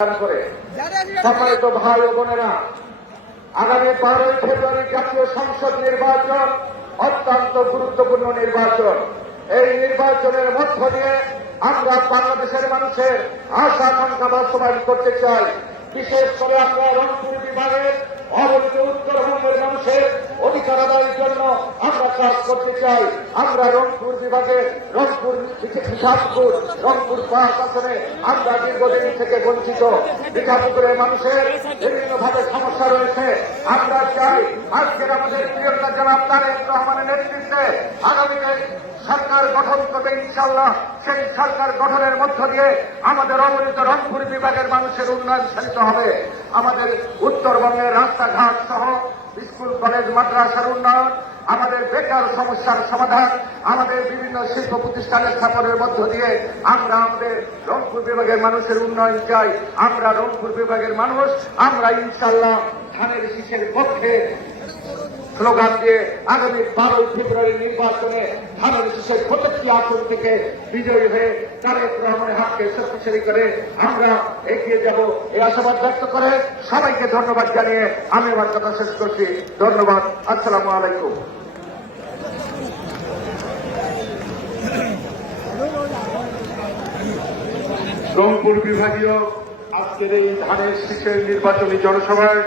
করে সম্মানিত ভাই ও বোনেরা, আগামী 12ই ফেব্রুয়ারি জাতীয় সংসদ নির্বাচন অত্যন্ত গুরুত্বপূর্ণ নির্বাচন। এই নির্বাচনের মধ্য দিয়ে আমরা বাংলাদেশের মানুষের আশা আকাঙ্ক্ষা বাস্তবায়ন করতে চাই। বিশেষ করে আমরা রংপুর বিভাগের অবৈধ উত্তরবঙ্গের মানুষের অধিকার আদায়ের জন্য আমরা কাজ করতে চাই। আমরা রংপুর বিভাগে রংপুর বিশালপুর রংপুর 5 আসনে আমরা দীর্ঘদিন থেকে বঞ্চিত। বিশালপুরের মানুষের বিভিন্নভাবে সমস্যা রয়েছে। আমরা চাই আজকের আমাদের প্রিয় নেতা জনাব তারেক রহমানের নেতৃত্বে আগামীতে সরকার গঠন করবে ইনশাআল্লাহ। সেই সরকার গঠনের মধ্য দিয়ে আমাদের অবহেলিত রংপুর বিভাগের মানুষের উন্নয়ন সাধিত হবে। আমাদের উত্তরবঙ্গের রাস্তাঘাট সহ স্কুল কলেজ মাদ্রাসার উন্নয়ন, আমাদের বেকার সমস্যার সমাধান, আমাদের বিভিন্ন শিল্প প্রতিষ্ঠানের স্থাপনের মধ্য দিয়ে আমরা আমাদের রংপুর বিভাগের মানুষের উন্নয়ন চাই। আমরা রংপুর বিভাগের মানুষ, আমরা ইনশাআল্লাহ ধানের শীষের পক্ষে স্লোগান দিয়ে আগামী 12ই ফেব্রুয়ারি নির্বাচনে ধানের শীষের প্রত্যেকটি আসন থেকে বিজয়ী হয়ে তারেক রহমানের হাতকে শক্তিশালী করে আমরা এগিয়ে যাব এই আশাবাদ ব্যক্ত করে সবাইকে ধন্যবাদ জানিয়ে আমি আমার কথা শেষ করছি। ধন্যবাদ। আসসালামু আলাইকুম। রংপুর বিভাগীয় আজকের এই ধানের শীষের নির্বাচনী জনসভায়